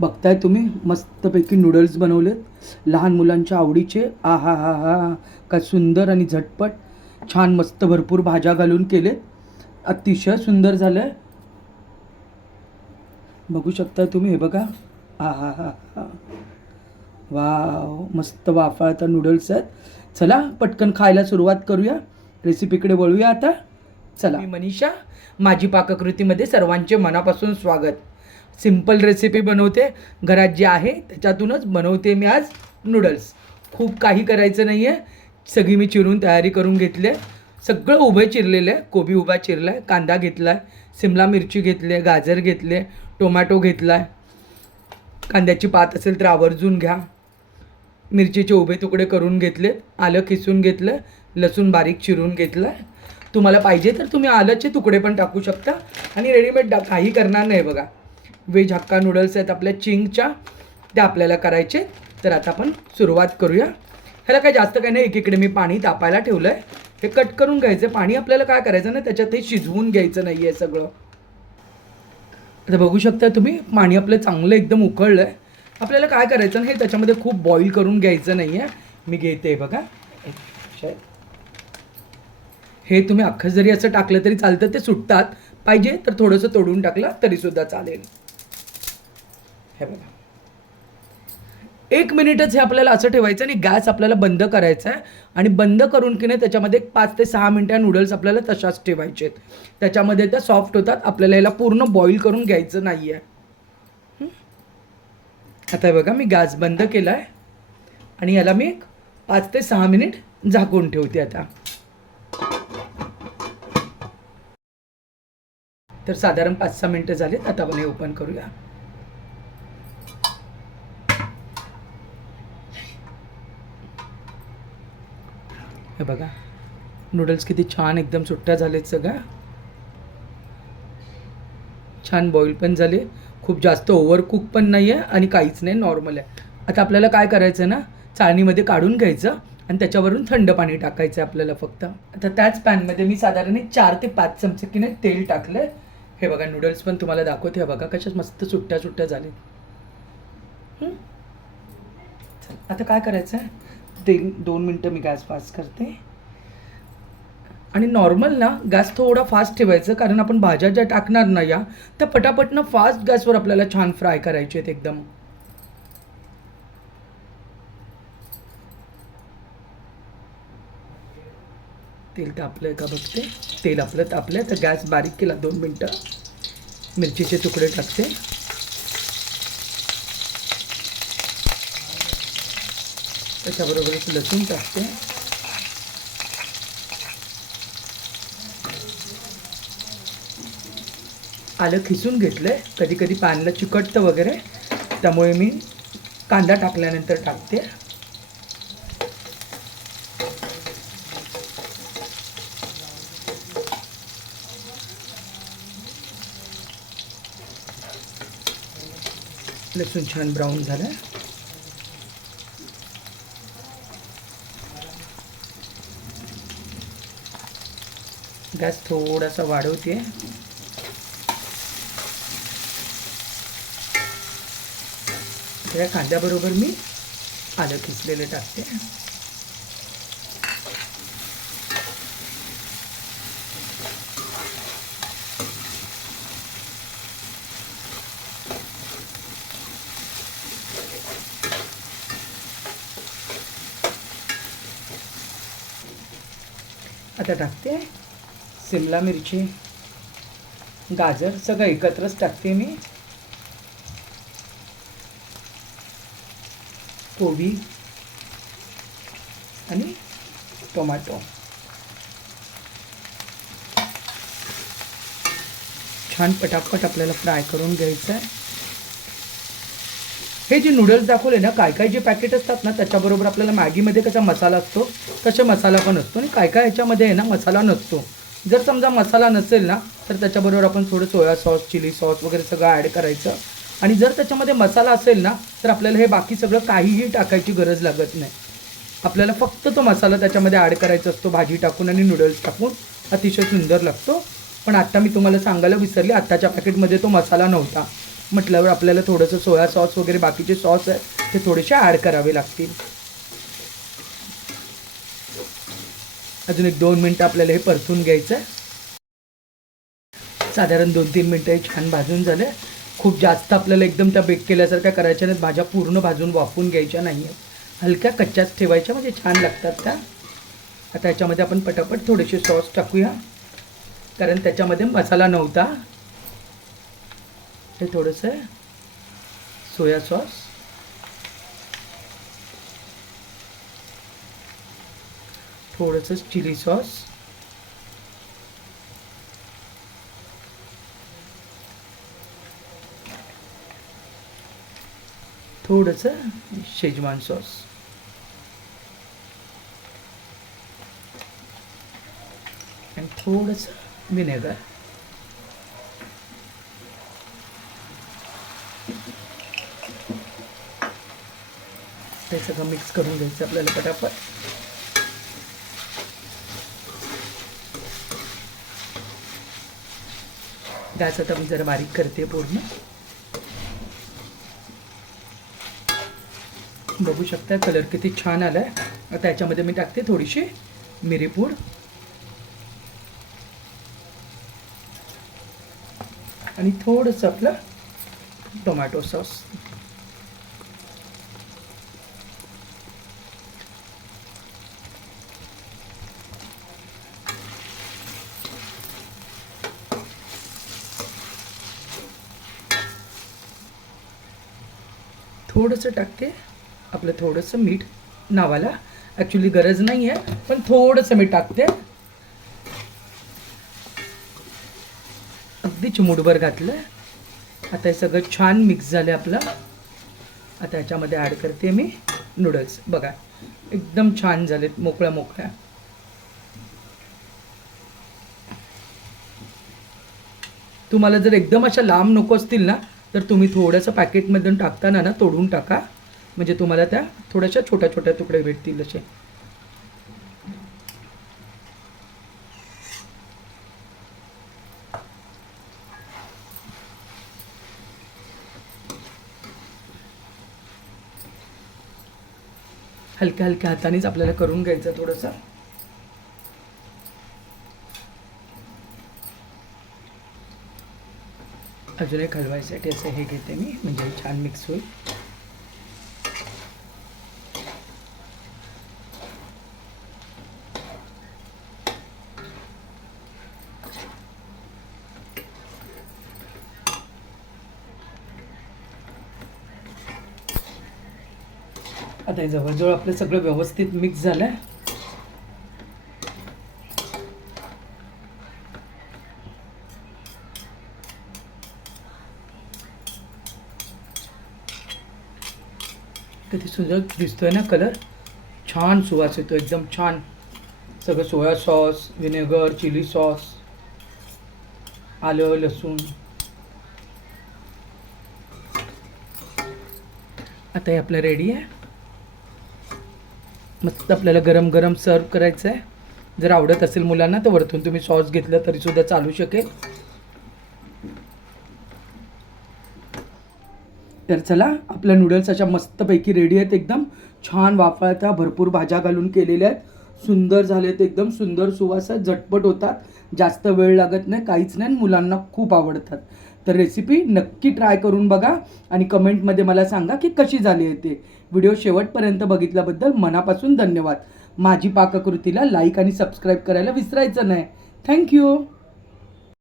बघताय तुम्ही मस्तपैकी नूडल्स बनवलेत लहान मुलांच्या आवडीचे. आ हा हा हा, काय सुंदर आणि झटपट, छान मस्त भरपूर भाज्या घालून केलेत. अतिशय सुंदर झालं आहे. बघू शकता तुम्ही, हे बघा. आ हा हा हा, वाव, मस्त वाफाळता नूडल्स आहेत. चला पटकन खायला सुरुवात करूया, रेसिपीकडे वळूया आता. चला. मी मनीषा, माझी पाककृतीमध्ये सर्वांचे मनापासून स्वागत. सिंपल रेसिपी बनवते, घरात जे आहे त्याच्यातूनच बनवते मी आज नूडल्स. खूप काही करायचं नाही आहे. सगळी मी चिरून तयारी करून घेतली आहे. सगळं उभे चिरलेलं आहे. कोबी उभा चिरला आहे, कांदा घेतला आहे, शिमला मिरची घेतली आहे, गाजर घेतले, टोमॅटो घेतला आहे. कांद्याची पात असेल तर आवर्जून घ्या. मिरचीचे उभे तुकडे करून घेतले, आलं किसून घेतलं, लसूण बारीक चिरून घेतलं आहे. तुम्हाला पाहिजे तर तुम्ही आलंचे तुकडे पण टाकू शकता. आणि रेडीमेड काही करणार नाही बघा. व्हेज हक्का नूडल्स आहेत आपल्या चिंगच्या, त्या आपल्याला करायचे. तर आता आपण सुरुवात करूया. ह्याला काय जास्त काही नाही, एकीकडे मी पाणी तापायला ठेवलं आहे. हे कट करून घ्यायचं पाणी. आपल्याला काय करायचं ना, त्याच्यात हे शिजवून घ्यायचं नाही आहे सगळं. आता बघू शकता तुम्ही, पाणी आपलं चांगलं एकदम उकळलं आहे. आपल्याला काय करायचं ना, हे त्याच्यामध्ये खूप बॉईल करून घ्यायचं नाही आहे. मी घेते बघा. हे तुम्ही अख्खं जरी असं टाकलं तरी चालतं, ते सुटतात. पाहिजे तर थोडंसं तोडून टाकलं तरीसुद्धा चालेल. हे बघा, 1 मिनिटच हे आपल्याला असं ठेवायचं आणि गॅस आपल्याला बंद करायचा आहे. आणि बंद करून की नाही त्याच्यामध्ये 5 ते 6 मिनिटं नूडल्स आपल्याला तशाच ठेवायचे आहेत. त्याच्यामध्ये त्या सॉफ्ट होतात. आपल्याला याला पूर्ण बॉईल करून घ्यायचं नाही आहे. आता बघा, मी गॅस बंद केला आहे आणि याला मी 5 ते 6 मिनिट झाकून ठेवते. आता तर साधारण 5-6 मिनिटं झालीत. आता आपण हे ओपन करूया. हे बघा, नूडल्स किती छान एकदम सुट्ट्या झालेत. सगळ्या छान बॉईल पण झाले. खूप जास्त ओव्हर कुक पण नाही आहे आणि काहीच नाही, नॉर्मल आहे. आता आपल्याला काय करायचं ना, चाळणीमध्ये काढून घ्यायचं आणि त्याच्यावरून थंड पाणी टाकायचं आपल्याला फक्त. आता त्याच पॅनमध्ये मी साधारण 4 ते 5 चमचे की नाही तेल टाकलं. हे बघा, नूडल्स पण तुम्हाला दाखवते. हे बघा कशा मस्त सुट्ट्या सुट्ट्या झाले. आता काय करायचं आहे, 2 मिनटं मी गॅस फास्ट करते. आणि नॉर्मल ना गॅस थोडा फास्ट ठेवायचं, कारण आपण भाज्या ज्या टाकणार ना या, त्या पटापटनं फास्ट गॅसवर आपल्याला छान फ्राय करायचे आहेत एकदम. तेल तापलंय का बघते. तेल आपलं तापलंय तर गॅस बारीक केला. 2 मिनटं. मिरचीचे तुकडे टाकते. त्याच्याबरोबरच लसूण टाकते. आलं खिसून घेतलंय. कधी कधी पॅनला चिकटतं वगैरे, त्यामुळे मी कांदा टाकल्यानंतर टाकते. लसूण छान ब्राऊन झालं. गॅस थोडासा वाढवते. त्या कांद्याबरोबर मी आलं खिसलेलं टाकते. आता टाकते शिमला मिरची, गाजर सगळं एकत्रच टाकते मी. कोबी आणि टोमॅटो छान पटापट आपल्याला फ्राय करून घ्यायचं आहे. हे जे नूडल्स दाखवले ना, काय काय जे पॅकेट असतात ना, त्याच्याबरोबर आपल्याला मॅगीमध्ये कसा मसाला असतो तसा मसाला पण असतो. आणि काय काय ह्याच्यामध्ये आहे ना मसाला नसतो. जर समजा मसाला नसेल ना, तर त्याच्याबरोबर आपण थोडं सोया सॉस, चिली सॉस वगैरे सगळं ॲड करायचं. आणि जर त्याच्यामध्ये मसाला असेल ना, तर आपल्याला हे बाकी सगळं काहीही टाकायची गरज लागत नाही. आपल्याला फक्त तो मसाला त्याच्यामध्ये ॲड करायचा असतो, भाजी टाकून आणि नूडल्स टाकून. अतिशय सुंदर लागतो. पण आत्ता मी तुम्हाला सांगायला विसरले, आत्ताच्या पॅकेटमध्ये तो मसाला नव्हता. म्हटल्यावर आपल्याला थोडंसं सोया सॉस वगैरे बाकीचे सॉस आहेत ते थोडेसे ॲड करावे लागतील. अजून 1-2 मिनटं आपल्याला हे परतून घ्यायचं आहे. साधारण 2-3 मिनटं हे छान भाजून झाले. खूप जास्त आपल्याला एकदम त्या बेक केल्यासारख्या करायच्या नाहीत. भाज्या पूर्ण भाजून वाफवून घ्यायच्या नाही आहेत. हलक्या कच्च्याच ठेवायच्या म्हणजे छान लागतात त्या. आता याच्यामध्ये आपण पटापट थोडेसे सॉस टाकूया कारण त्याच्यामध्ये मसाला नव्हता. हे थोडंसं सोया सॉस, थोडंसं चिली सॉस, थोडंसं शेजवान सॉस आणि थोडंसं विनेगर. ते सगळं मिक्स करून घ्यायचं आपल्याला पटापट. गॅस आता मी जरा बारीक करते पूर्ण. बघू शकता कलर किती छान आलाय. आता याच्यामध्ये मी टाकते थोडीशी मिरीपूड आणि थोडंसं आपलं टोमॅटो सॉस. थोडंसं टाकते आपलं थोडंसं मीठ नावाला. ॲक्च्युली गरज नाही आहे पण थोडंसं मी टाकते. अगदी चिमूटभर घातलं. आता हे सगळं छान मिक्स झालं आपलं. आता याच्यामध्ये ॲड करते मी नूडल्स. बघा एकदम छान झालेत, मोकळ्या मोकळ्या. तुम्हाला जर एकदम अशा लांब नको असतील ना तर तुम्ही थोडंसं पॅकेटमधून टाकताना ना तोडून टाका म्हणजे तुम्हाला त्या थोड्याशा छोट्या छोट्या तुकडे भेटतील असे. हलक्या हलक्या हातानेच आपल्याला करून घ्यायचं थोडंसं. अजून एक हलवायसाठी असं हे घेते मी म्हणजे छान मिक्स होईल. आता हे जवळजवळ आपलं सगळं व्यवस्थित मिक्स झालं आहे. किती सुंदर दिसतोय ना कलर. छान सुवास येतो एकदम छान. सगळं soya sauce, vinegar, chilli sauce, आलं लसूण. आता हे आपलं रेडी आहे. मस्त आपल्याला गरम गरम सर्व करायचं आहे. जर आवडत असेल मुलांना तर वरतून तुम्ही सॉस घेतलं तरीसुद्धा चालू शकेल. तर चला आपल्या नूडल्स अशा मस्तपैकी रेडी आहेत. एकदम छान वाफळत्या भरपूर भाज्या घालून केलेल्या आहेत. सुंदर झालेत, एकदम सुंदर सुवास आहेत, झटपट होतात, जास्त वेळ लागत नाही, काहीच नाही. मुलांना खूप आवडतात. तर रेसिपी नक्की ट्राय करून बघा आणि कमेंटमध्ये मला सांगा की कशी झाली आहे ते. व्हिडिओ शेवटपर्यंत बघितल्याबद्दल मनापासून धन्यवाद. माझी पाककृतीला लाईक आणि सबस्क्राईब करायला विसरायचं नाही. थँक्यू.